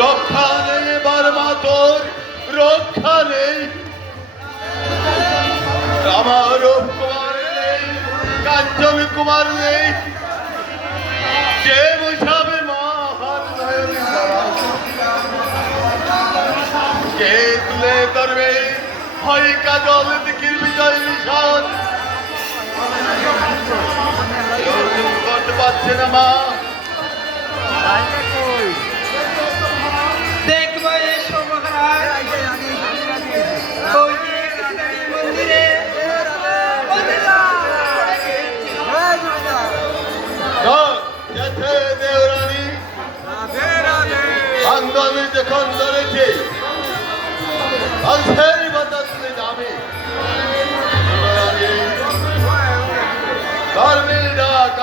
রক্ষা নেই বারমা তোর রক্ষা নেই আমার রূপ কুমার নেই কাঞ্চন কুমার নেই যে বুঝাবে মা হার নয়ন কে তুলে করবে হয় কাজল দিকির বিজয় নিশান করতে পারছে না মা দেখবো এসো মহারাজ ওই যে মন্দিরে দেওরানি আন্দোলন যখন ধরেছে সেই বাতাসে নামে ধর্মের ডাক